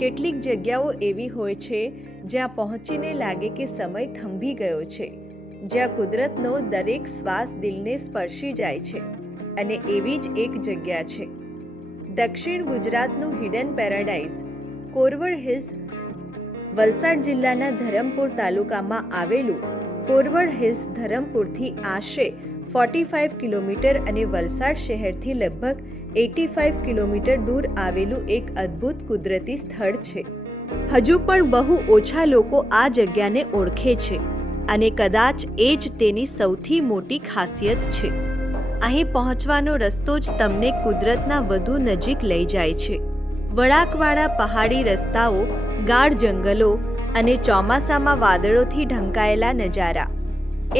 કેટલીક જગ્યાઓ એવી હોય છે જ્યાં પહોંચીને લાગે કે સમય થંભી ગયો છે, જ્યાં કુદરતનો દરેક શ્વાસ દિલને સ્પર્શી જાય છે. અને એવી જ એક જગ્યા છે દક્ષિણ ગુજરાતનું હિડન પેરાડાઇઝ કોરવડ હિલ્સ. વલસાડ જિલ્લાના ધરમપુર તાલુકામાં આવેલું કોરવડ હિલ્સ ધરમપુરથી આશરે 45 કિલોમીટર અને વલસાડ શહેરથી લગભગ 85 કિલોમીટર દૂર આવેલું એક અદ્ભુત કુદરતી સ્થળ છે. હજુ પણ બહુ ઓછા લોકો આ જગ્યાને ઓળખે છે અને કદાચ એ જ તેની સૌથી મોટી ખાસિયત છે. અહીં પહોંચવાનો રસ્તો જ તમને કુદરતના વધુ નજીક લઈ જાય છે. વળાંકવાળા પહાડી રસ્તાઓ, ગાઢ જંગલો અને ચોમાસામાં વાદળોથી ઢંકાયેલા નજારા.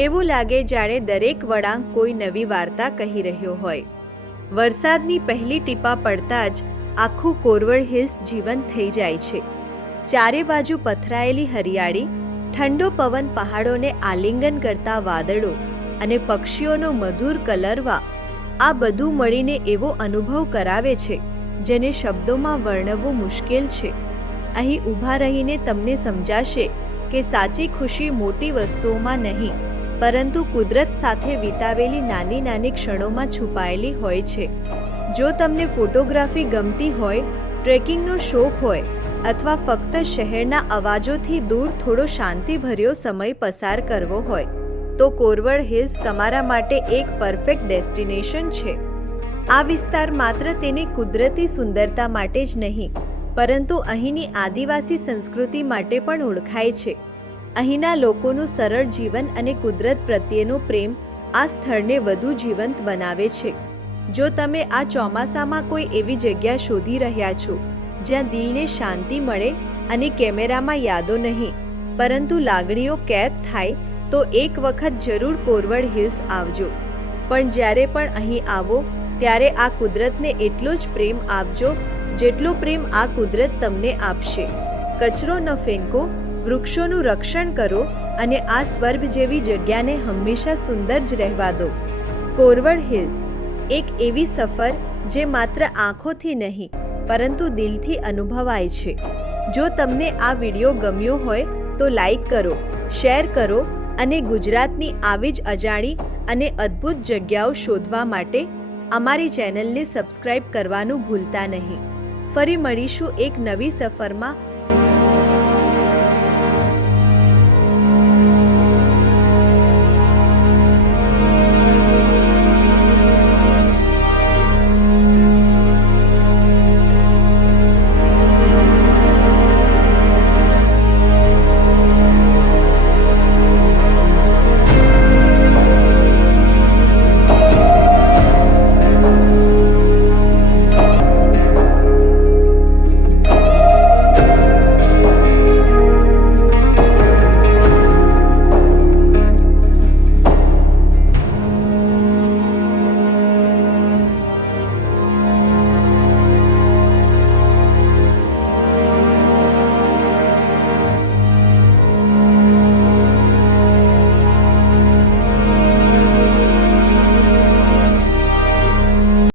એવું લાગે જાણે દરેક વળાંક કોઈ નવી વાર્તા કહી રહ્યો હોય. વરસાદની પહેલી ટીપા પડતા જ આખું કોરવડ હિલ્સ જીવંત થઈ જાય છે. ચારે બાજુ પથરાયેલી હરિયાળી, ઠંડો પવન, પહાડોને આલિંગન કરતા વાદળો અને પક્ષીઓનો મધુર કલરવા, આ બધું મળીને એવો અનુભવ કરાવે છે જેને શબ્દોમાં વર્ણવવું મુશ્કેલ છે. અહીં ઊભા રહીને તમને સમજાશે કે સાચી ખુશી મોટી વસ્તુઓમાં નહીં, પરંતુ કુદરત સાથે વિતાવેલી નાની નાની ક્ષણોમાં છુપાયેલી હોય છે. જો તમને ફોટોગ્રાફી ગમતી હોય, ટ્રેકિંગનો શોખ હોય અથવા ફક્ત શહેરના અવાજોથી દૂર થોડો શાંતિભર્યો સમય પસાર કરવો હોય, તો કોરવડ હિલ્સ તમારા માટે એક પરફેક્ટ ડેસ્ટિનેશન છે. આ વિસ્તાર માત્ર તેની કુદરતી સુંદરતા માટે જ નહીં, પરંતુ અહીંની આદિવાસી સંસ્કૃતિ માટે પણ ઓળખાય છે. અહીંના લોકોનું સરળ જીવન અને કુદરત પ્રત્યેનો પ્રેમ આ સ્થળને વધુ જીવંત બનાવે છે. જો તમે આ ચોમાસામાં કોઈ એવી જગ્યા શોધી રહ્યા છો જ્યાં દિલને શાંતિ મળે અને કેમેરામાં યાદો નહીં, પરંતુ લાગણીઓ કેદ થાય, તો એક વખત જરૂર કોરવડ હિલ્સ આવજો. પણ જ્યારે પણ અહીં આવો ત્યારે આ કુદરતને એટલો જ પ્રેમ આપજો જેટલો પ્રેમ આ કુદરત તમને આપશે. કચરો ન ફેંકો, વૃક્ષોનું રક્ષણ કરો અને આ સ્વર્ગ જેવી જગ્યાને હંમેશા સુંદર જ રહેવા દો. કોરવડ હિલ્સ એક એવી સફર જે માત્ર આંખોથી નહીં પરંતુ દિલથી અનુભવાય છે. જો તમને આ વિડીયો ગમ્યો હોય તો લાઈક કરો, શેર કરો અને ગુજરાતની આવી જ અજાણી અને અદ્ભુત જગ્યાઓ શોધવા માટે અમારી ચેનલને સબસ્ક્રાઇબ કરવાનું ભૂલતા નહીં. ફરી મળીશું એક નવી સફરમાં